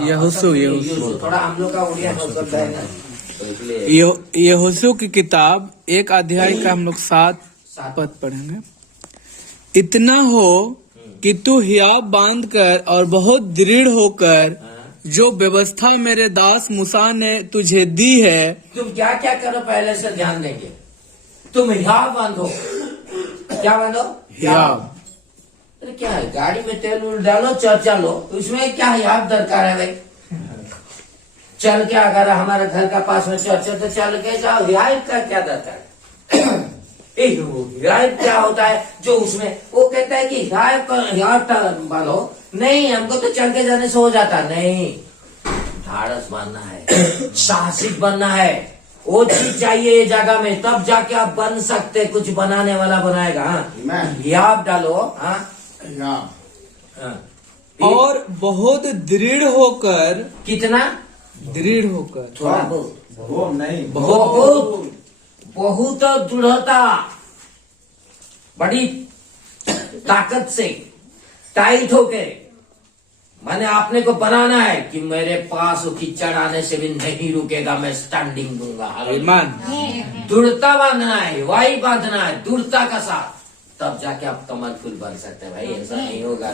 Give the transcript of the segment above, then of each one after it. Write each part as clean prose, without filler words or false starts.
यहोशू थोड़ा हम लोग का उड़िया शब्द है ना, तो इसलिए यहोशू की किताब 1 अध्याय का हम लोग 7 पद पढ़ेंगे। इतना हो कि तू हियाव बांध कर और बहुत दृढ़ होकर जो व्यवस्था मेरे दास मूसा ने तुझे दी है। तुम क्या क्या करो पहले से ध्यान देंगे। तुम हियाव बांधो। क्या बांधो? हियाव। अरे क्या है, गाड़ी में तेल उल डालो, चलो, उसमें क्या हियाव दरकार है भाई? चल के अगर हमारे घर का पास में चर्च तो चल के जाओ, हियाव का क्या दरकार है? हियाव क्या होता है जो उसमें वो कहता है कि हियाव बांधो, नहीं हमको तो चल के जाने से हो जाता नहीं। ढाढ़स बनना है, साहसिक बनना है, वो चीज चाहिए ये जगह में, तब जाके आप बन सकते। कुछ बनाने वाला बनाएगा। हियाव डालो। और बहुत दृढ़ होकर। कितना दृढ़ होकर? थोड़ा बहुत नहीं, बहुत दृढ़ता, बड़ी ताकत से, टाइट होके। मैंने अपने को बनाना है कि मेरे पास कीचड़ आने से भी नहीं रुकेगा, मैं स्टैंडिंग दूंगा। दृढ़ता बांधना है, वाई बांधना है दृढ़ता का साथ, तब जाके आप कमल फूल बन सकते हैं भाई। ऐसा नहीं होगा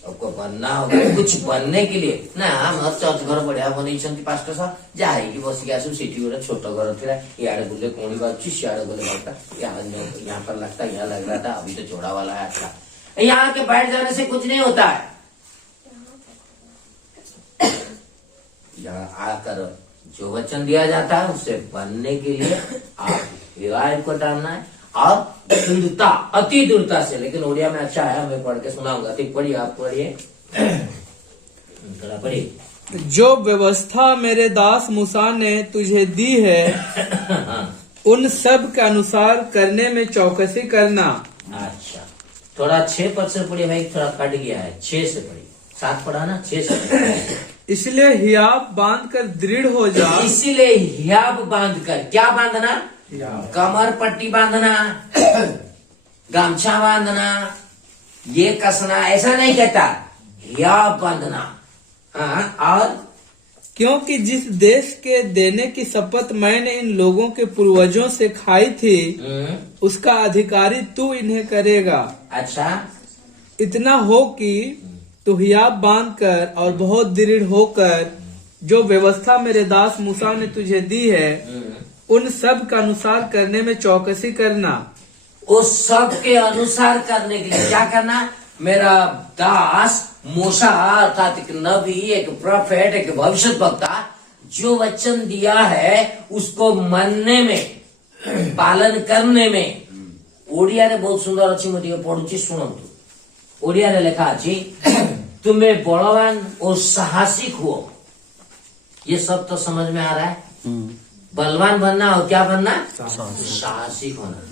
आपको बनना होगा। कुछ बनने के लिए ना हम चर्च घर बढ़िया बनई पास्टर साहब जाए बसिक आसू सीटी गोटे छोट घर था, इे बोले कौड़ी बाजू, सियाड़े बोले बाजता, यहाँ पर लगता, यहाँ लग रहा था, अभी तो जोड़ा वाला है। अच्छा, यहाँ के बैठ जाने से कुछ नहीं होता है। यहाँ आकर जो वचन दिया जाता है उससे बनने के लिए आप हियाव को डालना है और दृढ़ता, अति दृढ़ता से। लेकिन उड़िया में अच्छा है, मैं पढ़ के सुनाऊंगा। ठीक पढ़िए, आप पढ़िए, पढ़िए। जो व्यवस्था मेरे दास मूसा ने तुझे दी है उन सब के अनुसार करने में चौकसी करना। अच्छा, थोड़ा 6 पद से पढ़िए भाई, थोड़ा कट गया है। 6 से पढ़िए, 7 पढ़ा ना, 6 से पढ़िए। इसलिए हियाव बांध कर दृढ़ हो जा। इसीलिए हियाव बांध कर, क्या बांधना? कमर पट्टी बांधना, गमछा बांधना, ये कसना, ऐसा नहीं कहता, हियाव बांधना। हाँ, और क्योंकि जिस देश के देने की शपथ मैंने इन लोगों के पूर्वजों से खाई थी उसका अधिकारी तू इन्हें करेगा। अच्छा, इतना हो कि तू हियाव बांध कर और बहुत दृढ़ होकर जो व्यवस्था मेरे दास मूसा ने तुझे दी है उन सब के अनुसार करने में चौकसी करना। उस सब के अनुसार करने के लिए क्या करना? मेरा दास मूसा अर्थात एक नबी, एक प्रोफेट, एक भविष्यवक्ता जो वचन दिया है उसको मानने में, पालन करने में। ओडिया रे बहुत सुंदर अच्छी मुझे पढ़ुची शुणु। ओडिया रे लिखा अच्छी, तुम्हें बलवान और साहसिक हो। ये सब तो समझ में आ रहा है। बलवान बनना और क्या बनना? साहसिक होना।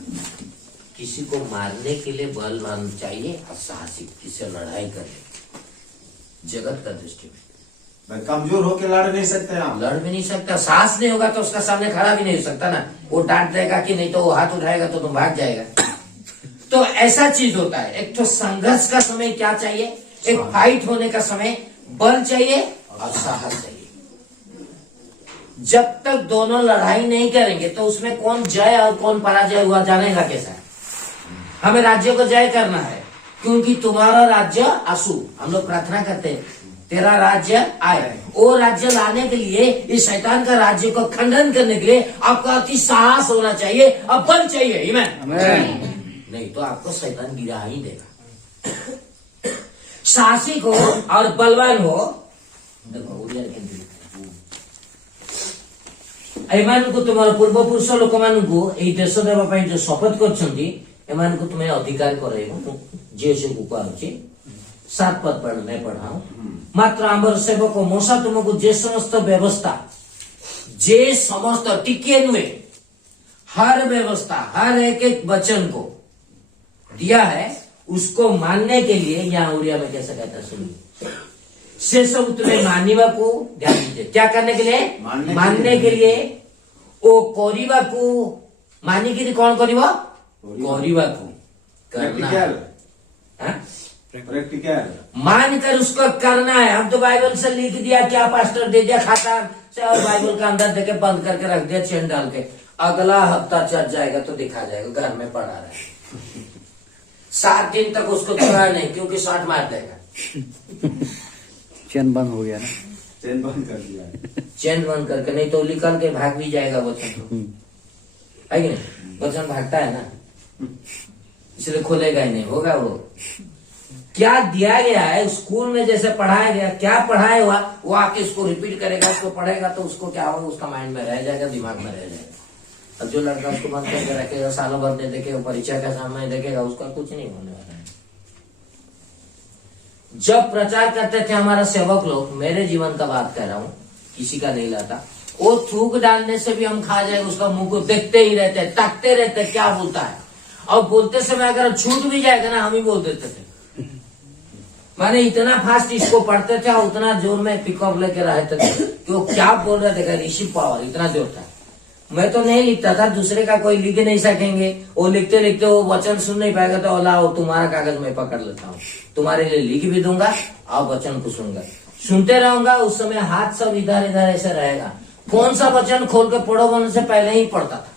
किसी को मारने के लिए बलवान चाहिए और साहसिक, किसी लड़ाई करे। जगत का दृष्टि में कमजोर होकर लड़ नहीं सकते आप। लड़ भी नहीं सकता, साहस नहीं होगा तो उसका सामने खड़ा भी नहीं हो सकता ना। वो डांट देगा कि नहीं तो वो हाथ उठाएगा तो तुम भाग जाएगा। तो ऐसा चीज होता है। एक तो संघर्ष का समय क्या चाहिए? एक फाइट होने का समय बल चाहिए और साहस चाहिए। जब तक दोनों लड़ाई नहीं करेंगे तो उसमें कौन जय और कौन पराजय हुआ जानेगा कैसा? हमें राज्य को जय करना है क्योंकि तुम्हारा राज्य आसू। हम लोग प्रार्थना करते हैं तेरा राज्य आए। वो राज्य लाने के लिए, इस शैतान का राज्य को खंडन करने के लिए आपका अति साहस होना चाहिए और बल चाहिए। नहीं तो आपको शैतान गिरा ही देगा। साहसिक हो और बलवान हो। एमानकु तुम्हारा पूर्वपुरुष लोक मानकु एई देश देवा पई जो शपथ करछंती एमानकु तुम्हें अधिकार कराइबो जेसु को कहछि। 7 पद पर मैं पढ़ाऊं। मात्र आंबर सेवक मूसा तुमको जे समस्त व्यवस्था, जे समस्त टिके नुए हर व्यवस्था, हर एक वचन को दिया है उसको मानने के लिए, यहाँ उड़िया में कैसे कहता सुनिए, से सब तुम्हें मानिबा को ध्यान दीजिए। क्या करने के लिए? मानने के लिए। ओ करिबा को मानिकी कौन करिबा? करिबा को करना। प्रैक्टिकल। मानकर उसको करना है। हम तो बाइबल से लिख दिया, क्या पास्टर दे दिया खाता से और बाइबल का अंदर देके बंद करके रख दिया चेन डाल के। अगला हफ्ता चल जाएगा तो दिखा जाएगा घर में पड़ा रहे। 7 दिन तक उसको छुड़ा नहीं, क्योंकि शॉट मार देगा। चैन बंद हो गया ना। चैन बंद कर दिया। चेन बंद करके, नहीं तो निकल के भाग भी जाएगा वचन तो, है कि नहीं? वचन भागता है ना, इसलिए खोलेगा ही नहीं, होगा वो। क्या दिया गया है स्कूल में, जैसे पढ़ाया गया, क्या पढ़ाया हुआ वो आके इसको रिपीट करेगा, उसको पढ़ेगा तो उसको क्या होगा, उसका माइंड में रह जाएगा, दिमाग में रह जाएगा। अब जो लड़का उसको बंद करके रखेगा, सालों भर नहीं देखेगा, परीक्षा का समय देखेगा, उसका कुछ नहीं होने वाला है। जब प्रचार करते थे हमारा सेवक लोग, मेरे जीवन का बात कह रहा हूँ, किसी का नहीं लाता, वो थूक डालने से भी हम खा जाए, उसका मुंह को देखते ही रहते, ताकते रहते क्या बोलता है। और बोलते समय अगर छूट भी जाएगा ना, हम ही बोल देते थे। माने इतना फास्ट इसको पढ़ते थे और उतना जोर में पिकअप लेके रहते थे कि वो क्या बोल रहे थे, ऋषि पावर इतना जोर था। मैं तो नहीं लिखता था, दूसरे का कोई लिख नहीं सकेंगे, वो लिखते लिखते वो वचन सुन नहीं पाएगा, तो लाओ तुम्हारा कागज मैं पकड़ लेता हूँ, तुम्हारे लिए लिख भी दूंगा और वचन को सुनूंगा, सुनते रहूंगा। उस समय हाथ सब इधर इधर ऐसे रहेगा। कौन सा वचन खोल के पढ़ो बोलने से पहले ही पढ़ता था।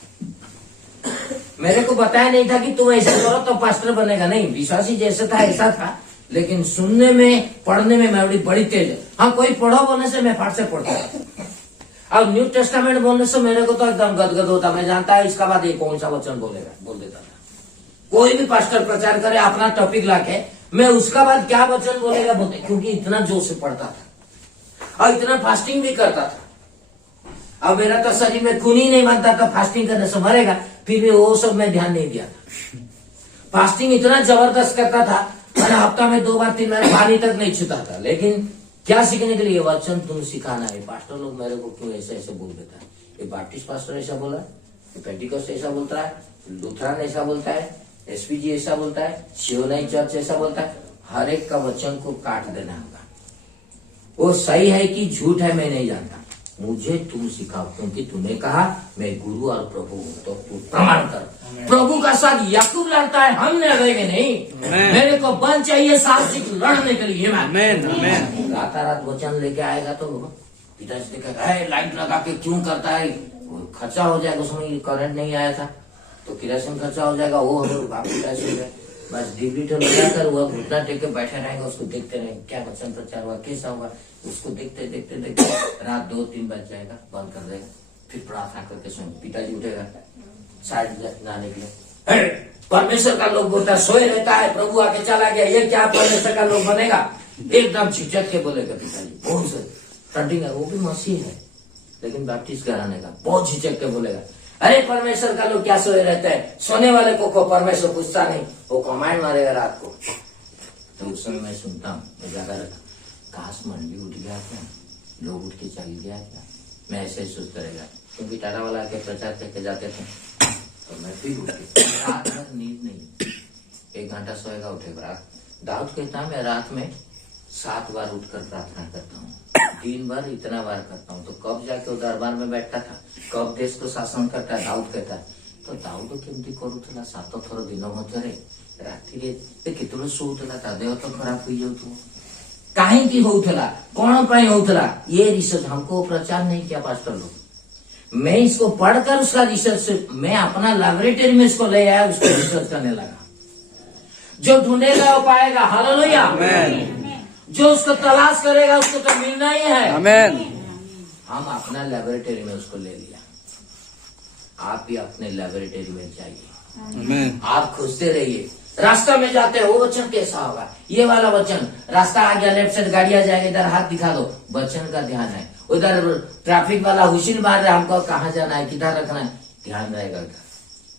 मेरे को बताया नहीं था कि तुम ऐसा करो तो पास्टर बनेगा, नहीं, विश्वासी जैसे था ऐसा था, लेकिन सुनने में पढ़ने में मैं बड़ी तेज है। हाँ, कोई पढ़ो बोलने से मैं फट से पढ़ता था। अब न्यू टेस्टामेंट बोलने से मेरे को तो एकदम गदगद होता, मैं जानता है इसका बाद ये कौन सा वचन बोलेगा, बोल देता था। कोई भी पास्टर प्रचार करे अपना टॉपिक लाके, मैं उसका बाद क्या वचन बोलेगा बोलते, क्योंकि इतना जोर से पढ़ता था और इतना फास्टिंग भी करता था। अब मेरा तो शरीर में खून ही नहीं बनता था, फास्टिंग करने से मरेगा, फिर भी वो सब में ध्यान नहीं दिया था। फास्टिंग इतना जबरदस्त करता था, मैंने हफ्ता में 2 बार 3 बार पानी तक नहीं छूता था। लेकिन क्या सीखने के लिए, वचन तुम सिखाना है। पास्टर लोग मेरे को क्यों ऐसे ऐसे बोल देता है, ये बाप्टिस्ट पास्टर ऐसा बोला है, ये पेंटिकॉस्ट ऐसा बोलता है, लूथरन ऐसा बोलता है, एसपीजी ऐसा बोलता है, शिवनाई चर्च ऐसा बोलता है। हर एक का वचन को काट देना होगा। वो सही है कि झूठ है मैं नहीं जानता, मुझे तुम सिखाओ, क्योंकि तूने कहा मैं गुरु और प्रभु हूँ, तो तू प्रमाण कर। प्रभु का साथ याकूब लड़ता है, हम लड़ेंगे नहीं। मेरे को बल चाहिए साहसिक लड़ने के लिए। मैं रात वचन लेके आएगा तो पिताजी ने कहा लाइट लगा के क्यों करता है, खर्चा हो जाएगा, उसमें करंट नहीं आया था तो किरासन खर्चा हो जाएगा, वो बस डिब्रीटर लगाकर वो घुटना टेक के बैठे रहेंगे, उसको देखते रहेंगे क्या वचन प्रचार हुआ, कैसा हुआ, उसको देखते देखते देखते रात 2-3 बज जाएगा, बंद कर देगा, फिर प्रार्थना करके सोएंगे। पिताजी उठेगा साइड जाने के लिए, परमेश्वर का लोग बोलता है सोए रहता है, प्रभु आके चला गया, ये क्या परमेश्वर का लोग बनेगा। एकदम झिझक के बोलेगा पिताजी, बहुत से ठंडी है, वो भी मसीह है लेकिन बैप्टिस्ट कराने का, बहुत झिझक के बोलेगा, अरे परमेश्वर का लोग क्या सोए रहते हैं, सोने वाले को परमेश्वर पूछता नहीं, वो कमांड मारेगा रात को। तो उस समय मैं सुनता हूँ, मैं ज्यादा काश मंडली उठ गया क्या, लोग उठ के चल गया क्या, मैं ऐसे ही सोचता रहेगा, क्योंकि टाटा वाला के प्रचार करके जाते थे तो मैं फिर उठ के रात भर नींद नहीं, 1 घंटा सोएगा उठेगा। दाऊद कहता है मैं रात में 7 बार उठकर प्रार्थना करता हूँ, दिन भर इतना बार करता हूँ, तो कब जाके वो दरबार में बैठता था, कब देश को शासन करता है। दाऊद कहता है तो दाऊद केमती करूला 7 थर दिन मध्य राति केतବେଳେ ଶୋଉଥିଲା ତା ଦେହ तो खराब हो जाऊँ, कहीं होता कौन पाई होता, ये रिसर्च हमको प्रचार नहीं किया पास्टर लोग। मैं इसको पढ़कर उसका रिसर्च, मैं अपना लैबोरेटरी में इसको ले आया, उसको रिसर्च करने लगा। जो ढूंढेगा वो पाएगा, हालेलुया। जो उसको तलाश करेगा उसको तो मिलना ही है। आमेन। हम अपना लैबोरेटरी में उसको ले लिया, आप भी अपने लैबोरेटरी में जाइए, आप खोजते रहिए। रास्ता में जाते हैं वो वचन कैसा होगा, ये वाला वचन, रास्ता आ गया लेफ्ट साइड गाड़ी आ जाएगी, इधर हाथ दिखा दो, वचन का ध्यान है। उधर ट्रैफिक वाला हुशीन मार रहा है, हमको कहाँ जाना है, किधर रखना है, ध्यान रहेगा।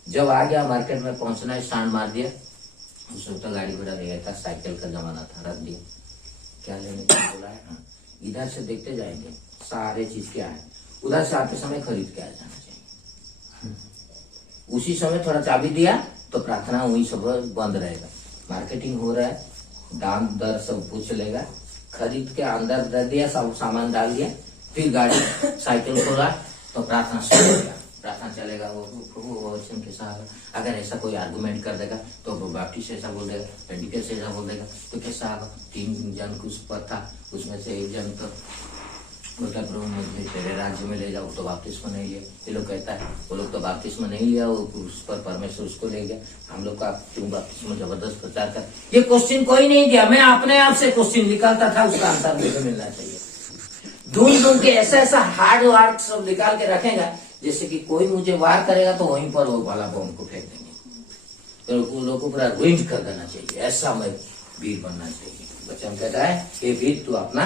जब आ गया मार्केट में पहुंचना है, स्टैंड मार दिया, उस वक्त तो गाड़ी घोड़ा नहीं था, साइकिल का जमाना था, रख दिया, क्या लेने का बोला है, हाँ इधर से देखते जाएंगे सारे चीज क्या है, उधर से आते समय खरीद के आ जाना चाहिए। उसी समय थोड़ा चाबी दिया तो प्रार्थना वही सब बंद रहेगा, मार्केटिंग हो रहा है, दाम दर सब पूछ लेगा, खरीद के अंदर दे दिया, सब सामान डाल दिया, फिर गाड़ी साइकिल खोला तो प्रार्थना शुरू हो गया। प्रार्थना चलेगा, वो प्रभु वो वचन कैसा होगा। अगर ऐसा कोई आर्गुमेंट कर देगा तो बैप्टिस्ट ऐसा बोल देगा, पेंटिकस्ट ऐसा बोल देगा, तो कैसा होगा। 3 जन उस पर था, उसमें से एक जन तो बोलता प्रभु मुझे तेरे राज्य में ले जाओ, तो बपतिस्मा नहीं लिया। ये लोग कहता है वो लोग तो बपतिस्मा नहीं लिया, वो उस पर परमेश्वर उसको ले गया, हम लोग का क्यों बपतिस्मा जबरदस्त प्रचार कर। ये क्वेश्चन कोई नहीं दिया, मैं अपने आप से क्वेश्चन निकालता था, उसका आंसर मुझे मिलना चाहिए। ढूंढ के ऐसा हार्ड वर्क सब निकाल के रखेगा, जैसे कि कोई मुझे वार करेगा तो वहीं पर वो वाला बम को फेंक देंगे, तो उन लोगों को पूरा रुइन कर देना चाहिए। ऐसा मैं वीर बनना चाहिए। बच्चन कहता है ये वीर तू अपना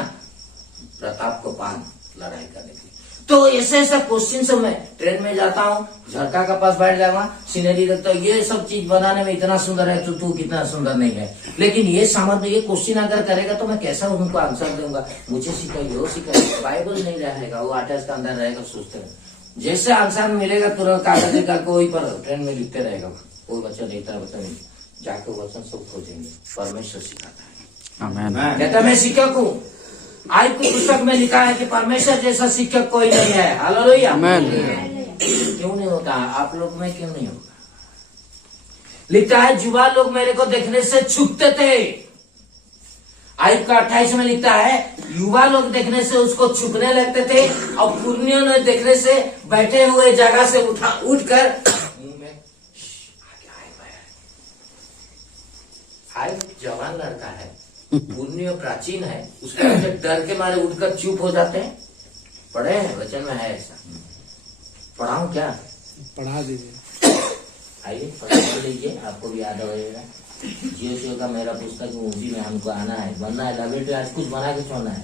प्रताप को पान लड़ाई करने की। तो ऐसा ऐसा क्वेश्चन से मैं ट्रेन में जाता हूँ, झरका के पास बैठ जाऊंगा, सीनरी देखता हूँ, ये सब चीज बनाने में इतना सुंदर है तो तू कितना सुंदर नहीं है। लेकिन ये समझ ये क्वेश्चन अगर करेगा तो मैं कैसा उनको आंसर दूंगा। मुझे सिखाइए, वो सिखाइए, बाइबल नहीं रहेगा, वो अटैच का अंदर रहेगा, सोचते रहे। जैसे आंसर मिलेगा तुरंत कागज निकाल के वही पर ट्रेन में लिखते रहेगा। कोई बच्चा देखता है, बच्चा नहीं, जाके वचन सब खोजेंगे। परमेश्वर सिखाता है। आमेन। कहता मैं शिक्षक हूँ। आज की पुस्तक में लिखा है कि परमेश्वर जैसा शिक्षक कोई नहीं है। हालेलुया। आमेन। क्यों नहीं होता, आप लोग में क्यों नहीं होगा। लिखता है युवा लोग मेरे को देखने से छुपते थे। आयब का 28 में लिखता है युवा लोग देखने से उसको छुपने लगते थे, और पुर्नियों ने देखने से बैठे हुए जगह से उठकर मुंह में आगे आए। आयब जवान लड़का है, पुर्नियो प्राचीन है, उसके वजह डर के मारे उठकर चुप हो जाते हैं। पढ़े हैं, वचन में है ऐसा। पढ़ाऊं क्या? पढ़ा दीजिए। आइए पढ़ लीजिए, आपको भी याद होगा। जियो का मेरा पुस्तक उसी में हमको आना है, बनना है, लगे आज कुछ बना के छोड़ना है।